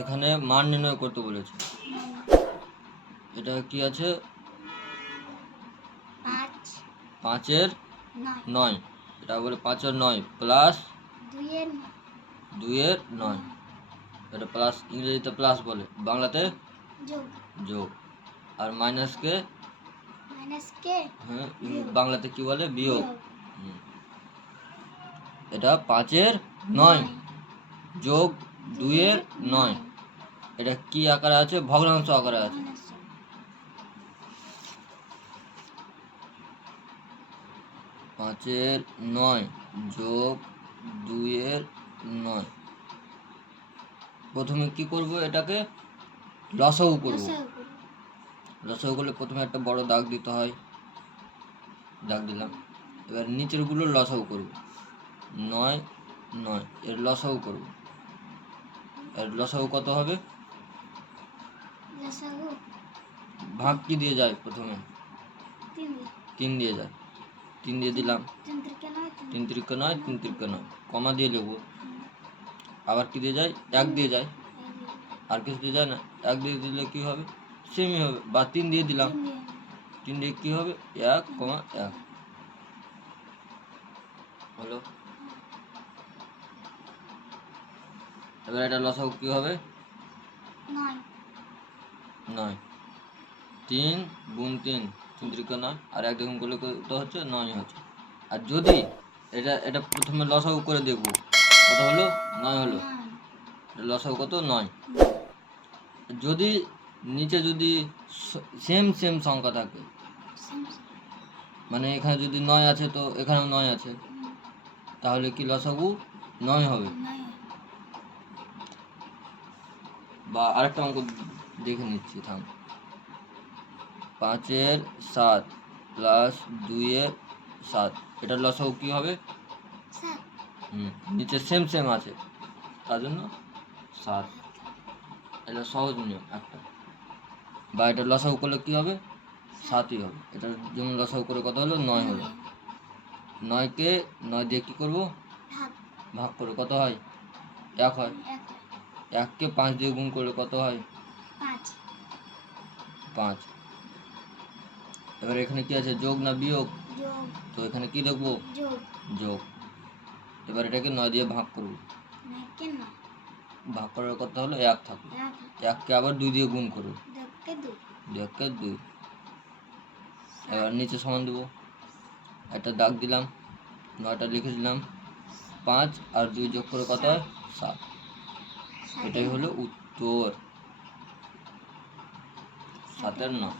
এখানে মান নির্ণয় করতে বলেছে। এটা কি আছে? 5 এর 9। এটা বলে 5 এর 9 প্লাস 2 এর 9। এটা প্লাস, ইংরেজিতে প্লাস বলে, বাংলাতে যোগ। আর মাইনাসকে হ্যাঁ বাংলাতে কি বলে? বিয়োগ। এটা 5 এর 9 যোগ 2 এর 9। এটা কি আকারে আছে? ভগ্নাংশ আকারে আছে। 5 এর 9 যোগ 2 এর 9। প্রথমে কি করব? এটাকে লসাগু করব। লসাগু করলে প্রথমে একটা বড় দাগ দিতে হয়, দাগ দিলাম। এবার নিচের গুলো লসাগু করব। 9 9 এর লসাগু করব। এর লসাগু কত হবে? ভাগ কি দিয়ে যায়? প্রথমে 3 দিয়ে যায়। 3 দিয়ে দিলাম। 3 3 9 3 3 9 কমা দিয়ে লিখব। আবার কি দিয়ে যায়? 1 দিয়ে যায়। আর কিছু দিয়ে যায় না? 1 দিয়ে দিলে কি হবে? সেমই হবে। বা 3 দিয়ে দিলাম। 3 দিয়ে কি হবে? 1 1 হলো। এবার এটা লসাগু কি হবে? 9। 3 গুণ 3 3 3 9 আর 1 গুণ করলে কত হচ্ছে? 9 হচ্ছে। আর যদি এটা প্রথমে লসাগু করে দেখব, কত হলো? 9 হলো। এটা লসাগু কত? 9। যদি নিচে যদি সেম সেম সংখ্যা থাকে, মানে এখানে যদি 9 আছে তো এখানেও 9 আছে, তাহলে কি লসাগু 9 হবে। বা আরেকটা অঙ্ক দেখে নিচ্ছি, থাম। 5 এর 7 প্লাস 2 এর 7, এটার লসাগু কি হবে? নিচে সেম সেম আছে, তার জন্য 7। এটা সহজ নিয়ম একটা। বা এটা লসাগু করলে কি হবে? 7ই হবে। এটা যেমন লসাগু করে কত হলো? 9 হলো। 9কে 9 দিয়ে কি করব? ভাগ করে কত হয়? 1 হয়। 1কে 5 দিয়ে গুণ করলে কত হয়? 5। এবার এখানে কি আছে? যোগ না বিয়োগ? তো এখানে কি দেখবো? যোগ। এবার এটাকে 9 দিয়ে ভাগ করব। ভাগ করার কথা হলো 1 থাকবে। 1কে আবার 2 দিয়ে গুণ করব। 2কে 2। এবার নিচে সমান দেব। একটা দাগ দিলাম, 9টা লিখে দিলাম। 5 আর 2 যোগ করে কত হয়? 7। এটাই হলো উত্তর, 7 এর 9।